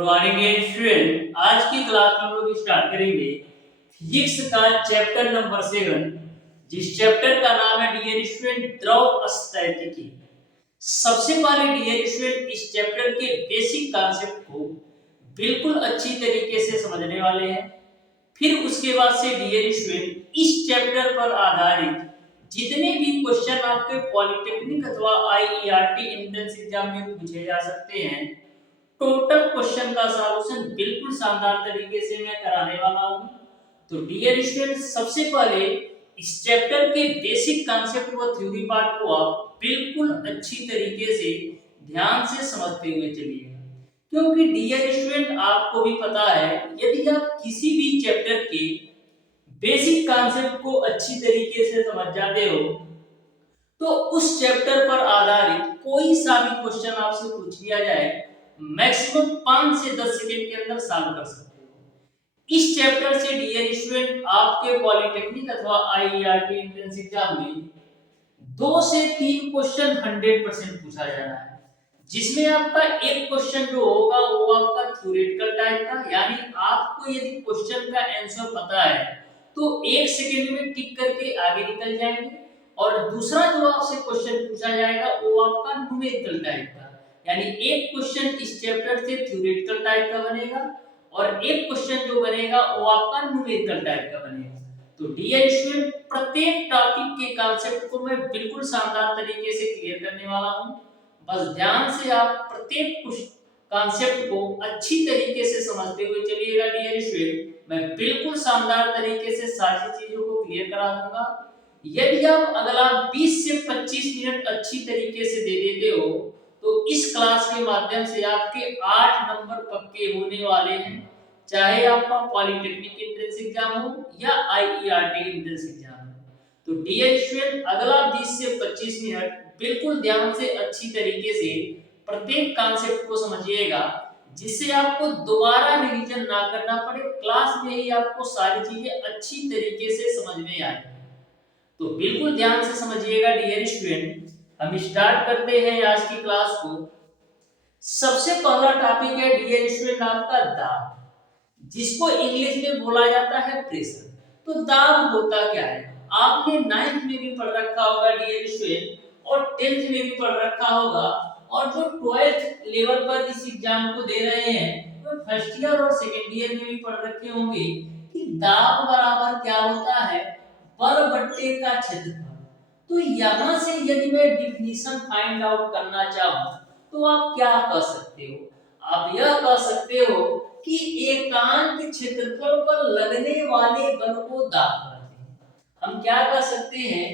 Dear student, आज की class में हम लोग स्टार्ट करेंगे फिजिक्स का चैप्टर नंबर 7, जिस चैप्टर का नाम है डियर स्टूडेंट द्रव स्थितिकी। सबसे पहले डियर स्टूडेंट इस चैप्टर के बेसिक कॉन्सेप्ट को बिल्कुल अच्छी तरीके से समझने वाले हैं। फिर उसके बाद से डियर स्टूडेंट इस चैप्टर पर आधारित जितने भी क्वेश्चन आपके पॉलिटेक्निक अथवा आईईआरटी एंट्रेंस एग्जाम में पूछे जा सकते हैं, टोटल क्वेश्चन का सॉल्यूशन बिल्कुल शानदार तरीके से मैं कराने वाला हूं। तो डियर स्टूडेंट, सबसे पहले इस चैप्टर के बेसिक कॉन्सेप्ट व थ्योरी पार्ट को आप बिल्कुल अच्छी तरीके से ध्यान से समझते हुए चलिएगा, क्योंकि डियर स्टूडेंट आपको भी पता है, यदि आप किसी भी चैप्टर के बेसिक कॉन्सेप्ट को अच्छी तरीके से समझ जाते हो तो उस चैप्टर पर आधारित कोई सा भी क्वेश्चन आपसे पूछ लिया जाए, मैक्सिमम 5 से 10 सेकंड के अंदर सॉल्व कर सकते हो। इस चैप्टर से डियर स्टूडेंट आपके पॉलिटेक्निक अथवा आईईआरटी एंट्रेंस एग्जाम में 2 से 3 क्वेश्चन 100% पूछा जाना है, जिसमें आपका एक क्वेश्चन जो होगा वो आपका थ्योरेटिकल टाइप का, यानी आपको यदि क्वेश्चन का आंसर पता है तो 1 सेकंड में टिक करके आगे निकल जाएंगे, और दूसरा जो आपसे क्वेश्चन पूछा जाएगा वो आपका न्यूमेरिकल टाइप का, यानी एक क्वेश्चन इस चैप्टर से थ्योरेटिकल टाइप का बनेगा और एक क्वेश्चन जो बनेगा वो आपका न्यूमेरिकल टाइप का बनेगा। तो डियर स्टूडेंट, प्रत्येक टॉपिक के कॉन्सेप्ट को मैं बिल्कुल शानदार तरीके से क्लियर करने वाला हूं। बस ध्यान से आप प्रत्येक कॉन्सेप्ट को अच्छी तरीके से समझते हुए चलिएगा डियर स्टूडेंट। मैं बिल्कुल शानदार तरीके से सारी चीजों को क्लियर करा दूंगा। यदि आप अगला 20 से 25 मिनट अच्छी तरीके से दे देते हो तो इस क्लास के माध्यम से आपके 8 नंबर पक्के होने वाले हैं, चाहे आपका पॉलिटेक्निक एंट्रेंस एग्जाम हो या आईईआरटी एंट्रेंस एग्जाम हो। तो डियर स्टूडेंट, अगला 20 से 25 मिनट बिल्कुल ध्यान से अच्छी तरीके से प्रत्येक कॉन्सेप्ट को समझिएगा, जिससे आपको दोबारा रिवीजन ना करना पड़े, क्लास में ही आपको सारी चीजें अच्छी तरीके से समझ में आए। तो बिल्कुल ध्यान से समझिएगा डियर स्टूडेंट। हम स्टार्ट करते हैं आज की क्लास को। सबसे पहला टॉपिक है डियर स्टूडेंट आपका दाब, जिसको इंग्लिश में बोला जाता है प्रेशर। तो दाब होता क्या है, आपने 9th में भी पढ़ रखा होगा डियर स्टूडेंट, और 10th में भी पढ़ रखा होगा, और जो 12th लेवल पर इस एग्जाम को दे रहे हैं तो फर्स्ट ईयर और सेकंड ईयर में भी पढ़ रखे होंगे कि दाब बराबर क्या होता है, बल बट्टे का क्षेत्रफल। तो यहां से यदि मैं डिफिनीशन फाइंड आउट करना चाहूं तो आप क्या कर सकते हो, आप यह कह सकते हो कि एकांक क्षेत्रफल पर लगने वाले बल को दाब कहते हैं। हम क्या कर सकते हैं,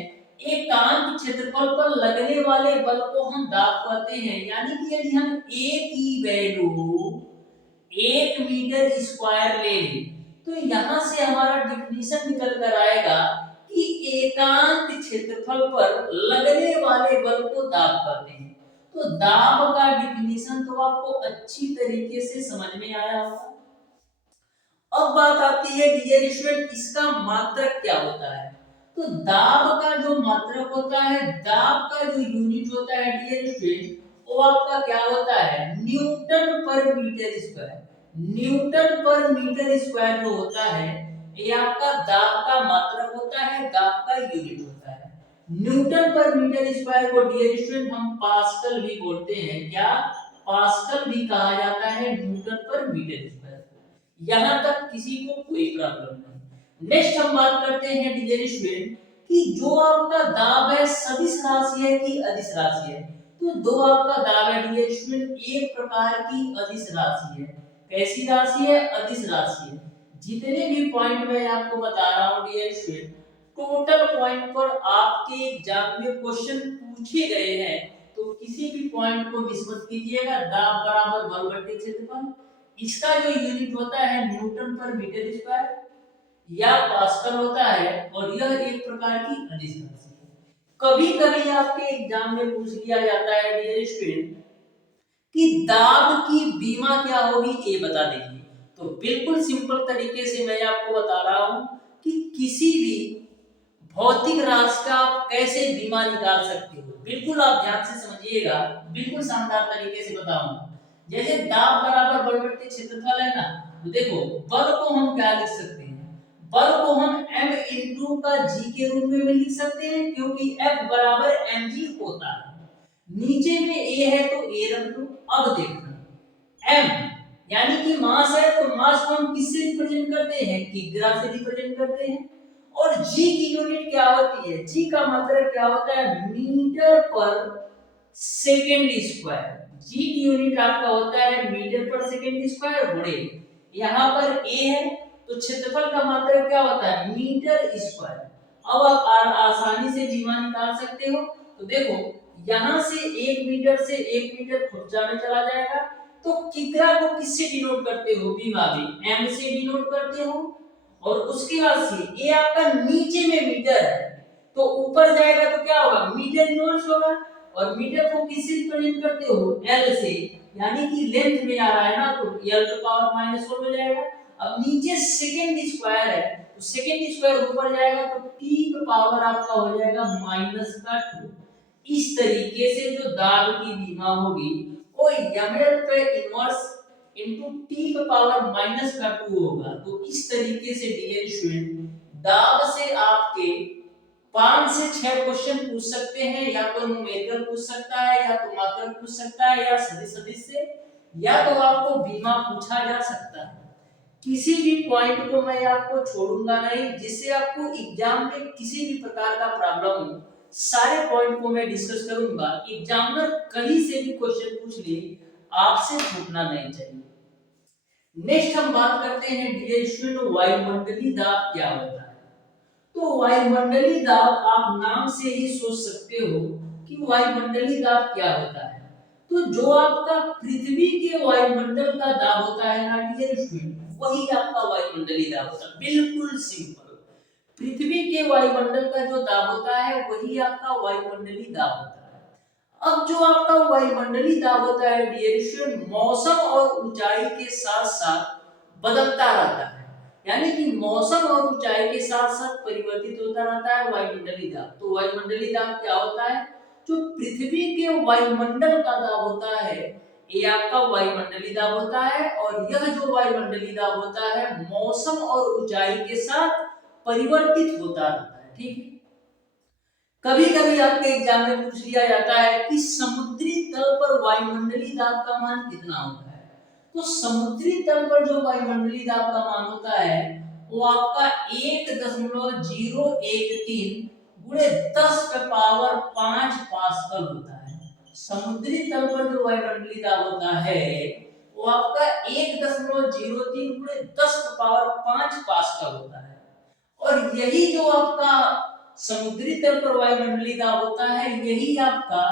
एकांक क्षेत्रफल पर लगने वाले बल को हम दाब कहते हैं। यानी कि यदि हम A की वैल्यू 1 मीटर स्क्वायर ले लें तो यहां से हमारा डिफिनीशन निकल कर आएगा कि एकांक क्षेत्रफल पर लगने वाले बल को दाब कहते हैं। तो दाब का डिफिनीशन तो आपको अच्छी तरीके से समझ में आया होगा। अब बात आती है डियर स्टूडेंट, इसका मात्रक क्या होता है। तो दाब का जो मात्रक होता है, दाब का जो यूनिट होता है डियर स्टूडेंट, वो आपका क्या होता है, न्यूटन पर मीटर स्क्वायर। न्यूटन पर मीटर स्क्वायर जो होता है ये आपका दाब का मात्रक होता है, दाब का यूनिट होता है। न्यूटन पर मीटर स्क्वायर को डियर स्टूडेंट हम पास्कल भी बोलते हैं। क्या, पास्कल भी कहा जाता है न्यूटन पर मीटर स्क्वायर। यहां तक किसी को कोई प्रॉब्लम नहीं। नेक्स्ट हम बात करते हैं डियर स्टूडेंट कि जो आपका दाब है सदिश राशि है कि अदिश राशि है। तो दो आपका दाब है डियर स्टूडेंट, एक प्रकार की अदिश राशि है। कैसी राशि है, अदिश राशि है। जितने भी पॉइंट मैं आपको बता रहा हूं डियर स्टूडेंट, टोटल पॉइंट पर आपके एग्जाम में क्वेश्चन पूछे गए हैं, तो किसी भी पॉइंट को मिस मत कीजिएगा। दाब बराबर बल बट्टे क्षेत्रफल, इसका जो यूनिट होता है न्यूटन पर मीटर स्क्वायर या पास्कल होता है, और यह एक प्रकार की अदिश राशि है। कभी कभी आपके एग्जाम में पूछ लिया जाता है डियर स्टूडेंट कि दाब की बीमा क्या होगी, ये बता दीजिए। तो बिल्कुल सिंपल तरीके से मैं आपको बता रहा हूं कि किसी भी भौतिक राशि का आप कैसे बीमा निकाल सकते हो। बिल्कुल आप ध्यान से समझिएगा, बिल्कुल शानदार तरीके से बताऊंगा। जैसे दाब बराबर बलवृत्तीय क्षेत्रफल है ना, तो देखो बल को हम क्या लिख सकते हैं, बल को हम m इंटू का g के रूप में भी लिख सकते हैं, क्योंकि F बराबर mg होता है। नीचे में a है तो a रख दो। अब देखना m यानी कि मास है, तो मास को हम किससे रिप्रेजेंट करते हैं, किग्रा से रिप्रेजेंट करते हैं। और g की यूनिट क्या होती है, g का मतलब क्या होता है, मीटर पर सेकेंड स्क्वायर। जी की यूनिट आपका होता है मीटर पर सेकेंड स्क्वायर गुणे, यहाँ पर a है तो क्षेत्रफल का मात्रक क्या होता है, मीटर स्क्वायर। अब आप आसानी से बीमा निकाल सकते हो। तो देखो यहाँ से 1 मीटर से 1 मीटर खुर्जा में चला जाएगा, तो किग्रा को किससे डिनोट करते हो, बीमा भी m से डिनोट करते हो। और उसके बाद से ये आपका नीचे में मीटर है, तो ऊपर जाएगा तो क्या होगा, मीटर इनवर्स होगा। और मीटर को किससे रिप्रेजेंट करते हो, L से, यानी कि लेंथ में आ रहा है ना, तो L टू पावर -4 हो जाएगा। अब नीचे सेकंड स्क्वायर है, तो सेकंड स्क्वायर ऊपर जाएगा तो t का पावर आपका हो जाएगा -2। इस तरीके से जो दाब की बीमा होगी वो ml पे इनवर्स इनटू t का पावर -2 होगा। तो इस तरीके से डियर स्टूडेंट दाब से आपके 5 से 6 क्वेश्चन पूछ सकते हैं, या तो न्यूमेरिकल पूछ सकता है, या तो मात्रक पूछ सकता है, या सदिश से, या तो आपको बीमा पूछा जा सकता है। किसी भी पॉइंट को मैं आपको छोड़ूंगा नहीं, जिससे आपको एग्जाम में किसी भी प्रकार का प्रॉब्लम हो, सारे पॉइंट को मैं डिस्कस करूंगा। एग्जामिनर कहीं से भी क्वेश्चन पूछ ले, आपसे छूटना नहीं चाहिए। नेक्स्ट हम बात करते हैं डियर स्टूडेंट, वायुमंडलीय दाब क्या होता है। तो वायुमंडलीय दाब आप नाम से ही सोच सकते हो कि वायुमंडलीय दाब क्या होता है। तो जो आपका पृथ्वी के वायुमंडल का दाब होता है ना डियर स्टूडेंट, वही आपका वायुमंडलीय दाब होता है। बिल्कुल सिंपल, पृथ्वी के वायुमंडल का जो दाब होता है वही आपका वायुमंडलीय दाब होता है। अब जो आपका वायुमंडलीय दाब होता है डियर स्टूडेंट, मौसम और ऊंचाई के साथ साथ बदलता रहता है, यानी कि मौसम और ऊंचाई के साथ साथ परिवर्तित होता रहता है वायुमंडलीय दाब। तो वायुमंडलीय दाब क्या होता है, जो पृथ्वी के वायुमंडल का दाब होता है ये आपका वायुमंडलीय दाब होता है। और यह जो वायुमंडलीय दाब होता है मौसम और ऊंचाई के साथ परिवर्तित होता रहता है, ठीक है। कभी कभी आपके एग्जाम में पूछ लिया जाता है कि समुद्री तल पर वायुमंडलीय दाब का मान कितना होता है। तो समुद्री तल पर जो वायुमंडलीय दाब का मान होता है वो आपका 1.013 गुणे 10 पे पावर 5 पास्कल होता है। समुद्री तल पर जो वायुमंडलीय दाब होता है वो आपका 1.03 गुणे 10 पे पावर 5 पास्कल होता है। और यही जो आपका समुद्री तल पर वायुमंडलीय दाब होता है यही आपका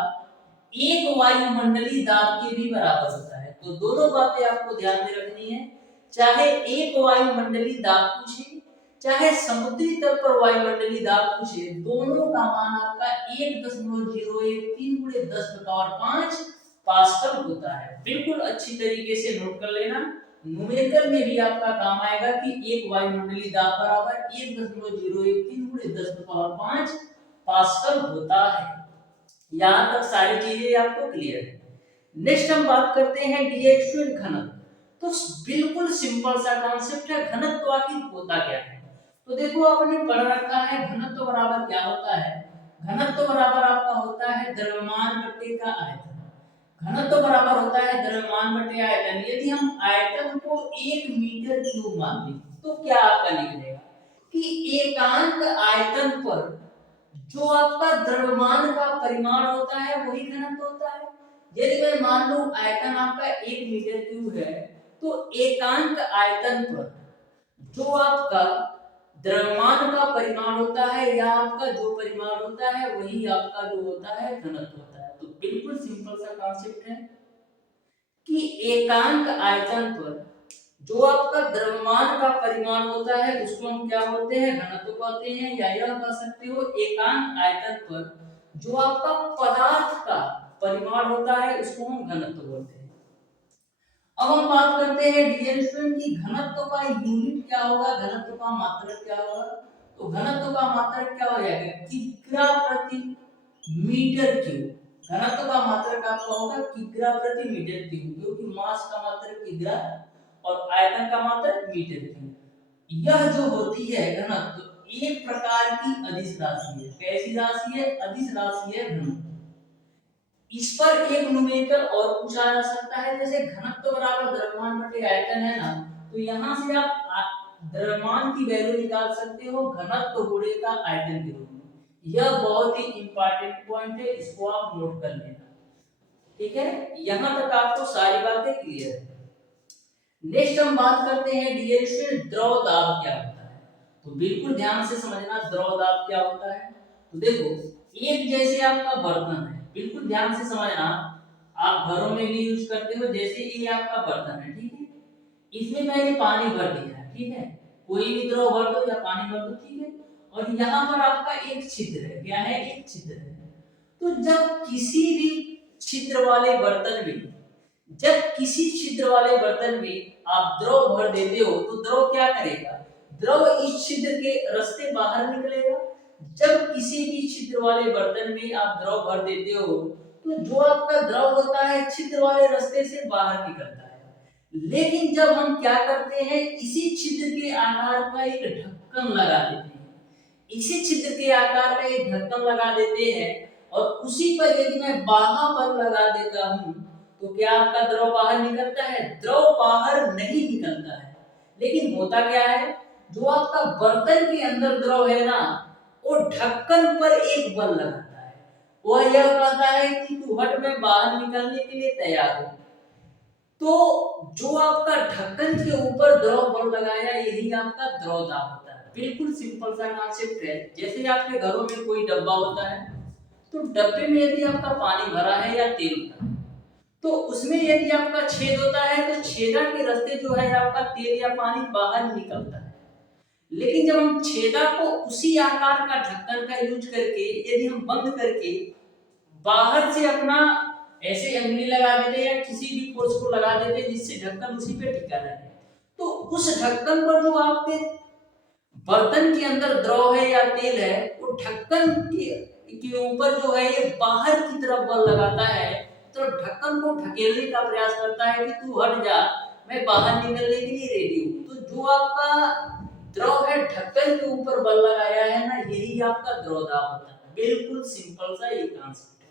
एक वायुमंडलीय दाब के भी बराबर होता है। तो दोनों बातें आपको ध्यान में रखनी है, चाहे एक वायुमंडलीय दाब पूछे चाहे समुद्री तल पर वायुमंडलीय दाब पूछे, दोनों का मान आपका 1.013 गुणे 10 की पावर 5 पास्कल होता है। बिल्कुल अच्छी तरीके से नोट कर लेना, न्यूमेरिकल में भी आपका काम आएगा कि एक वायुमंडलीय दाब बराबर 1.013 गुणे 10 की पावर 5 पास्कल होता है। यहां तक सारी चीजें आपको क्लियर है। नेक्स्ट हम बात करते हैं डियर स्टूडेंट घनत्व। तो बिल्कुल सिंपल सा कॉन्सेप्ट है, घनत्व आखिर होता क्या है। तो देखो आपने पढ़ रखा है घनत्व बराबर क्या होता है, घनत्व बराबर आपका होता है द्रव्यमान बटे का आयतन। घनत्व बराबर होता है द्रव्यमान बटे आयतन। यदि हम आयतन को 1 मीटर क्यूब मान लें तो क्या आपका निकलेगा कि एकांक आयतन पर जो आपका द्रव्यमान का परिमाण होता है वही घनत्व होता है। यदि मैं मान लूं आयतन आपका 1 मीटर क्यूब है, तो एकांक आयतन पर जो आपका द्रव्यमान का परिमाण होता है या आपका जो परिमाण होता है वही आपका जो होता है घनत्व होता है। तो बिल्कुल सिंपल सा कॉन्सेप्ट है कि एकांक आयतन पर जो आपका द्रव्यमान का परिमाण होता है उसको हम क्या बोलते हैं, घनत्व कहते हैं। या यह कह सकते हो एकांक आयतन पर जो आपका पदार्थ का परिमाण होता है उसको हम घनत्व बोलते हैं। अब हम बात करते हैं डियर स्टूडेंट की घनत्व का यूनिट क्या होगा, घनत्व का मात्रक क्या होगा। तो घनत्व का मात्रक क्या हो जाएगा, किग्रा प्रति मीटर क्यूब। घनत्व का मात्रक आपका होगा किग्रा प्रति मीटर क्यूब, क्योंकि मास का मात्रक किग्रा और आयतन का मात्रक मीटर क्यूब। यह जो होती है घनत्व एक प्रकार की अदिश राशि है। कैसी राशि है? अदिश राशि है घनत्व। इस पर एक न्यूमेरिकल और पूछा जा सकता है, जैसे घनत्व बराबर द्रव्यमान बटे आयतन है ना, तो यहाँ से आप द्रव्यमान की वैल्यू निकाल सकते हो घनत्व गुणे का आयतन के रूप में। यह बहुत ही इंपॉर्टेंट पॉइंट है, इसको आप नोट कर लेना। ठीक है, यहाँ तक आपको सारी बातें क्लियर है। नेक्स्ट हम बात करते हैं डियर स्टूडेंट, द्रव दाब क्या होता है। तो बिल्कुल ध्यान से समझना द्रव दाब क्या होता है। तो देखो, एक जैसे आपका बर्तन है, बिल्कुल ध्यान से समझना, आप घरों में भी यूज करते हो। जैसे ये आपका बर्तन है, ठीक है, इसमें मैंने पानी भर दिया है, ठीक है, कोई भी द्रव भर दो या पानी भर दो, ठीक है, और यहाँ पर आपका एक छिद्र है। क्या है? एक छिद्र है। तो जब किसी छिद्र वाले बर्तन में आप द्रव भर देते हो, तो द्रव क्या करेगा? द्रव इस छिद्र के रास्ते बाहर निकलेगा। जब किसी भी छिद्र वाले बर्तन में आप द्रव भर देते हो, तो जो आपका द्रव होता है छिद्र वाले रास्ते से बाहर निकलता है। लेकिन जब हम क्या करते हैं, इसी छिद्र के आकार का एक ढक्कन लगा देते हैं, इसी छिद्र के आकार का एक ढक्कन लगा देते हैं, और उसी पर यदि मैं बाहा पर लगा देता हूं, तो क्या आपका द्रव बाहर निकलता है? द्रव बाहर नहीं निकलता है। लेकिन होता क्या है, जो आपका बर्तन के अंदर द्रव है ना, वो ढक्कन पर एक बल लगाता है। वह यह कहता है कि तू हट, मैं बाहर निकलने के लिए तैयार हूं। तो जो आपका ढक्कन के ऊपर द्रव बल लगाया, यही आपका द्रव दाब होता है। बिल्कुल सिंपल सा कॉन्सेप्ट है। जैसे आपके घरों में कोई डब्बा होता है, तो डब्बे में यदि आपका पानी भरा है या तेल भरा है, तो उसमें यदि आपका छेद होता है, तो छेदा के रास्ते जो है आपका तेल या पानी बाहर निकलता है। लेकिन जब हम छेदा को उसी आकार का ढक्कन का यूज करके यदि हम बंद करके बाहर से अपना ऐसे अंगुली लगा देते या किसी भी फोर्स को लगा देते जिससे ढक्कन उसी पे टिका रहे, तो उस ढक्कन पर जो आपके बर्तन के अंदर द्रव है या तेल है, वो ढक्कन के ऊपर जो है ये बाहर की तरफ बल लगाता है, तो ढक्कन को ढकेलने का प्रयास करता है कि तू हट जा, मैं बाहर निकलने के लिए रेडी हूं। तो जो आपका द्रव है ढक्कन के ऊपर बल लगाया है ना, यही आपका द्रव दाब होता है। बिल्कुल सिंपल सा ये कांसेप्ट है।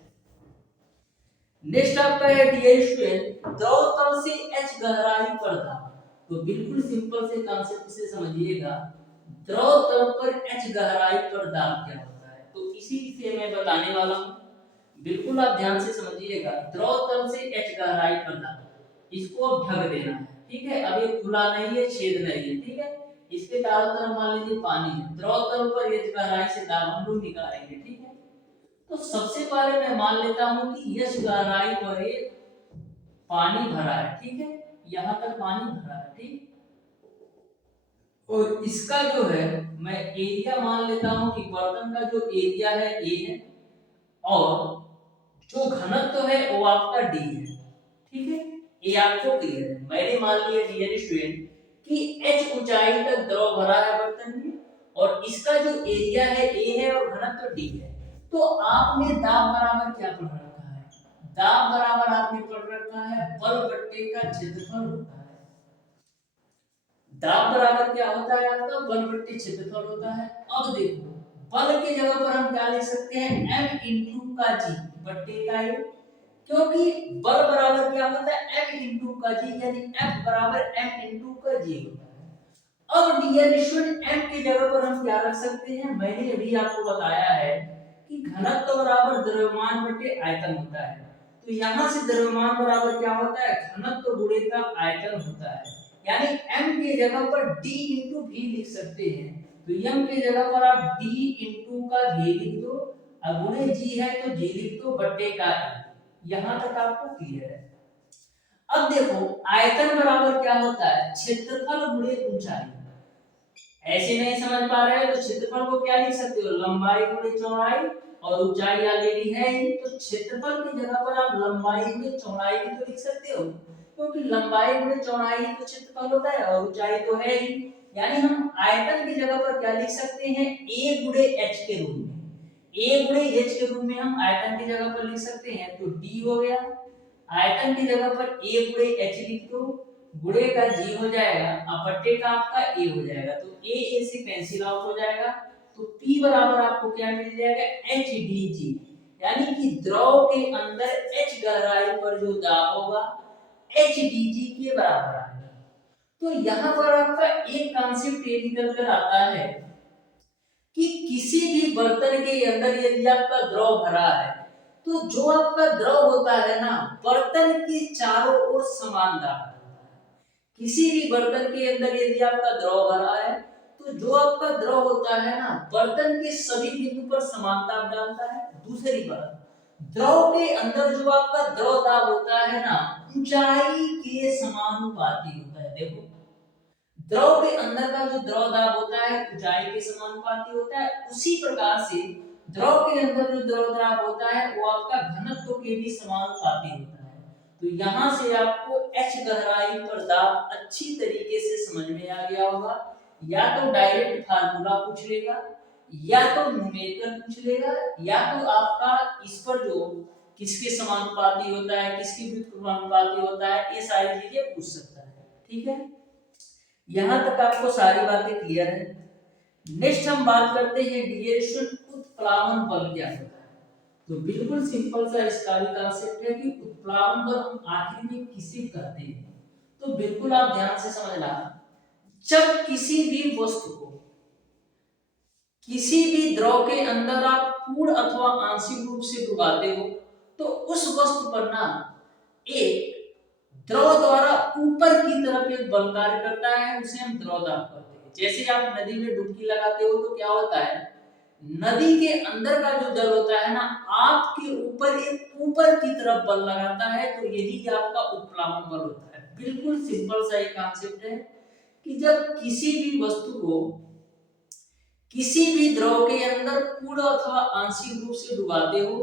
नेक्स्ट आपका है डियर स्टूडेंट, द्रव तल से h गहराई पर दाब। तो बिल्कुल सिंपल से कांसेप्ट से समझिएगा, द्रव तल पर h गहराई पर दाब क्या होता है, तो इसी से मैं बताने वाला हूं। बिल्कुल आप ध्यान से समझिएगा, द्रव तल से h गहराई पर दाब, इसको अब ढक देना है, ठीक है। अब ये खुला नहीं है, छेद नहीं है, ठीक है। इसके चारों तरफ मान लीजिए पानी है, द्रव तल पर h गहराई से दाब हम लोग निकालेंगे, ठीक है। तो सबसे पहले मैं मान लेता हूं कि h गहराई पर एक पानी भरा है, ठीक है, यहां तक पानी भरा है, ठीक। और इसका जो है मैं एरिया मान लेता हूं कि बर्तन का जो एरिया है ए है, और जो घनत्व है वो आपका डी है, ठीक है। ये आपको क्लियर है। मैंने मान लिया डियर स्टूडेंट कि h ऊंचाई तक द्रव भरा है बर्तन में, और इसका जो एरिया है ए है और घनत्व डी है। तो आपने दाब बराबर क्या पढ़ रखा है? दाब बराबर आपने पढ़ रखा है बल बट्टे का क्षेत्रफल होता है। दाब बराबर क्या होता है आपका? बल बट्टे क्षेत्रफल होता है। अब देखो, बल की जगह पर हम क्या लिख सकते हैं? m इंटू का जी बट्टे का ए, क्योंकि बल बराबर क्या होता है? m इंटू का जी, यानी F बराबर m इंटू का जी होता है। अब डियर स्टूडेंट, m की जगह पर हम क्या रख सकते हैं? मैंने अभी आपको बताया है कि घनत्व बराबर द्रव्यमान बटे आयतन होता है। तो यहाँ से द्रव्यमान बराबर क्या होता है? घनत्व गुणे का आयतन होता है। यानी m की जगह पर d इंटू v लिख सकते हैं। तो m की जगह पर आप d इंटू का v लिख दो, और गुणे g है तो g लिख दो बट्टे का e। यहां तक आपको क्लियर है। अब देखो, आयतन बराबर क्या होता है? क्षेत्रफल गुणे ऊंचाई। ऐसे नहीं समझ पा रहे हो तो क्षेत्रफल को क्या लिख सकते हो? लंबाई गुणे चौड़ाई, और ऊंचाई ऑलरेडी है ही, तो क्षेत्रफल की जगह पर आप लंबाई गुणे चौड़ाई भी तो लिख सकते हो, क्योंकि लंबाई गुणे चौड़ाई तो क्षेत्रफल होता है और ऊंचाई तो है ही। यानी हम आयतन की जगह पर क्या लिख सकते हैं? a गुणे h के रूप में। ए गुणे एच के रूप में हम आयतन की जगह पर लिख सकते हैं, तो डी हो गया। आयतन की जगह पर ए गुणे एच लिख दो, गुणे का जी हो जाएगा, अपट्टे का आपका ए हो जाएगा, तो ए से कैंसिल आउट हो जाएगा, तो P बराबर आपको क्या मिल जाएगा, एच डी जी। यानी कि द्रव के अंदर H गहराई पर जो दाब होगा एच डी जी के बराबर आएगा। तो यहाँ पर आपका एक कॉन्सेप्ट ये निकल कर आता है कि किसी भी बर्तन के अंदर यदि आपका द्रव भरा है, तो जो आपका द्रव होता है ना, बर्तन के चारों ओर समान दाब होता है। किसी भी बर्तन के अंदर यदि आपका द्रव भरा है, तो जो आपका द्रव होता है ना, बर्तन के सभी बिंदु पर समान दाब डालता है। दूसरी बात, द्रव के अंदर जो आपका द्रव दाब होता है ना, ऊंचाई के समानुपाती होता है। देखो, द्रव के अंदर का जो द्रव दाब होता है ऊंचाई के समानुपाती होता है, उसी प्रकार से द्रव के अंदर जो द्रव दाब होता है वो आपका घनत्व के भी समानुपाती होता है। तो यहाँ से आपको H गहराई पर दाब अच्छी तरीके से समझ में आ गया होगा। या तो डायरेक्ट फार्मूला पूछ लेगा, या तो न्यूमेरिकल पूछ लेगा, या तो आपका इस पर जो किसके समानुपाती होता है, किसकी व्युत्क्रमानुपाती होता है, ये सारी चीजें पूछ सकता है। ठीक है, यहां तक आपको सारी बातें क्लियर है। नेक्स्ट हम बात करते हैं डिएरेशन उत्प्लावन बल क्या होता है। तो बिल्कुल सिंपल सा इसका भी कांसेप्ट है कि उत्प्लावन बल हम आखिर में किसे कहते हैं। तो बिल्कुल आप ध्यान से समझना, जब किसी भी वस्तु को किसी भी द्रव के अंदर आप पूर्ण अथवा आंशिक रूप से डुबाते हो, तो उस वस्तु पर ना एक द्रव द्वारा ऊपर की तरफ एक बल कार्य करता है, उसे हम द्रव दाब कहते हैं। जैसे आप नदी में डुबकी लगाते हो तो क्या होता है, नदी के अंदर का जो जल होता है ना, आपके ऊपर एक ऊपर की तरफ बल लगाता है, तो यही आपका उत्प्लावन बल होता है। बिल्कुल सिंपल सा एक कॉन्सेप्ट है कि जब किसी भी वस्तु को किसी भी द्रव के अंदर पूर्ण अथवा आंशिक रूप से डुबाते हो,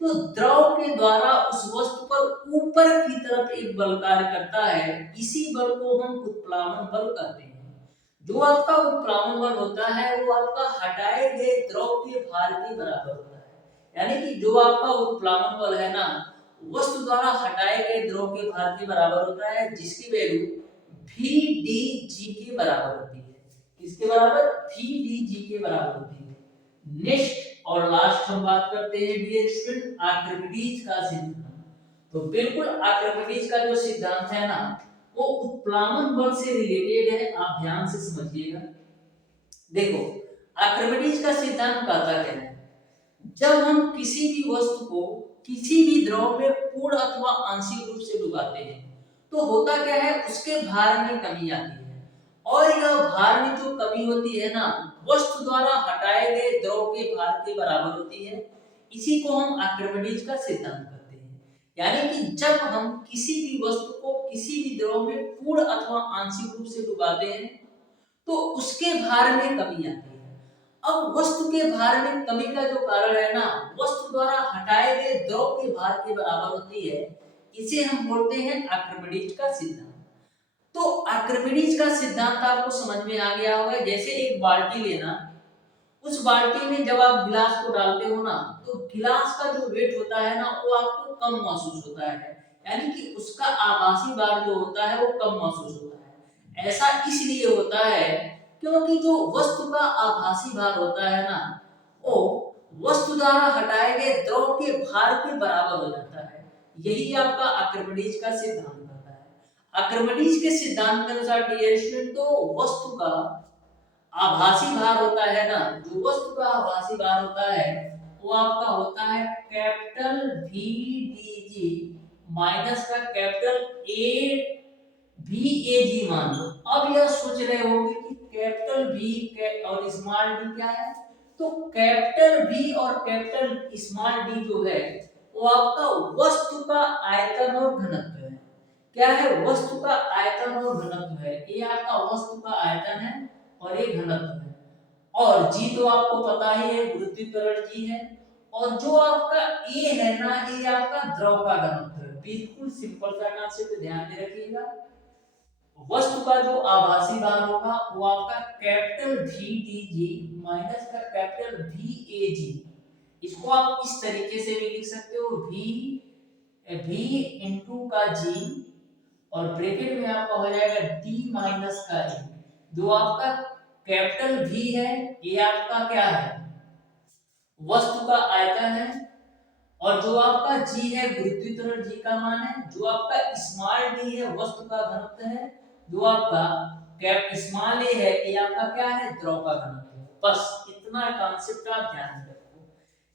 तो द्रव के द्वारा उस वस्तु पर ऊपर की तरफ एक बल कार्य करता है, इसी बल को हम उत्प्लावन बल कहते हैं। जो आपका उत्प्लावन बल होता है वो आपका हटाए गए द्रव के भार के बराबर होता है। यानी कि जो आपका उत्प्लावन बल है ना, वस्तु द्वारा हटाए गए द्रव के भार के बराबर होता है, जिसकी वैल्यू VdG के बराबर होती है। किसके बराबर, VdG के बराबर होती है। नेक्स्ट और लास्ट हम बात करते हैं डियर स्टूडेंट आर्किमिडीज का सिद्धांत। तो बिल्कुल आर्किमिडीज का जो सिद्धांत है ना, वो उत्प्लावन बल से रिलेटेड है, आप ध्यान से समझिएगा। देखो, आर्किमिडीज का सिद्धांत कहता क्या है, जब हम किसी भी वस्तु को किसी भी द्रव में पूर्ण अथवा आंशिक रूप से डुबाते हैं, तो होता क्या है, उसके भार में कमी आती है, और यह भार में जो कमी होती है ना, वस्तु द्वारा हटाए गए द्रव के भार के बराबर होती है। इसी को हम आर्किमिडीज का सिद्धांत कहते हैं। यानी कि जब हम किसी भी वस्तु को किसी भी द्रव में पूर्ण अथवा आंशिक रूप से डुबाते हैं, तो उसके भार में कमी आती है। अब वस्तु के भार में कमी का जो कारण है ना, वस्तु द्वारा हटाए गए द्रव के भार के बराबर होती है, इसे हम बोलते हैं आर्किमिडीज का सिद्धांत। तो आर्किमिडीज का सिद्धांत आपको समझ में आ गया होगा। जैसे एक बाल्टी लेना, उस बाल्टी में जब आप गिलास को डालते हो ना, तो गिलास का जो वेट होता है ना, वो आपको कम महसूस होता है। यानी कि उसका आभासी भार जो होता है वो कम महसूस होता है। ऐसा इसलिए होता है क्योंकि जो वस्तु का आभासी भार होता है ना, वो वस्तु द्वारा हटाए गए द्रव के भार के बराबर हो जाता है। यही आपका आर्किमिडीज का सिद्धांत होता है। आर्किमिडीज के सिद्धांत के अनुसार डियर स्टूडेंट, तो वस्तु का आभासी भार होता है ना, जो वस्तु का आभासी भार होता है वो आपका होता है कैपिटल VdG माइनस का कैपिटल VAG मान लो। अब यह सोच रहे होंगे कि कैपिटल V और स्मॉल d क्या है, तो कैपिटल V और कैपिटल स्मॉल d जो है वो आपका वस्तु का आयतन और घनत्व है। क्या है, वस्तु का आयतन और घनत्व है। ये आपका वस्तु का आयतन है और ये घनत्व है, और जी तो आपको पता ही है, गुरुत्वीकरण जी है, और जो आपका ए है ना, ये आपका द्रव का घनत्व है। बिल्कुल सिंपल सा कॉन्सेप्ट, ध्यान में रखिएगा। वस्तु का जो आभासी भार होगा वो आपका कैपिटल VdG माइनस का कैपिटल VAG, इसको आप इस तरीके से भी लिख सकते हो, v इंटू का g और ब्रैकेट में आपका हो जाएगा d माइनस का a। जो आपका कैपिटल V है ये आपका क्या है, वस्तु का आयतन है, और जो आपका g है गुरुत्वीय त्वरण g का मान है, जो आपका स्मॉल d है वस्तु का घनत्व है, जो आपका कैप स्मॉल a है ये आपका क्या है, द्रव का घनत्व है। बस इतना कॉन्सेप्ट आप ध्यान में रखो।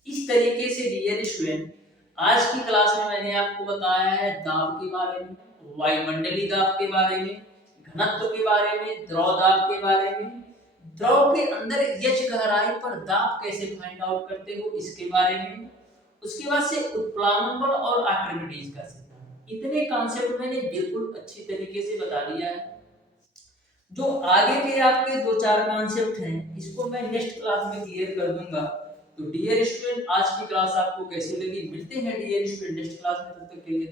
इस तरीके से डियर स्टूडेंट आज की क्लास में मैंने आपको बताया है दाब के बारे में, वायुमंडलीय दाब के बारे में, घनत्व के बारे में, द्रव दाब के बारे में, द्रव के अंदर h गहराई पर दाब कैसे फाइंड आउट करते हो इसके बारे में, उसके बाद से उत्प्लावन बल और आर्किमिडीज का सिद्धांत। इतने कॉन्सेप्ट मैंने बिल्कुल अच्छी तरीके से बता दिया है। जो आगे के आपके 2-4 कॉन्सेप्ट हैं इसको मैं नेक्स्ट क्लास में क्लियर कर दूंगा। तो डियर स्टूडेंट आज की क्लास आपको कैसी लगी, मिलते हैं डियर स्टूडेंट नेक्स्ट क्लास में, तब तक के लिए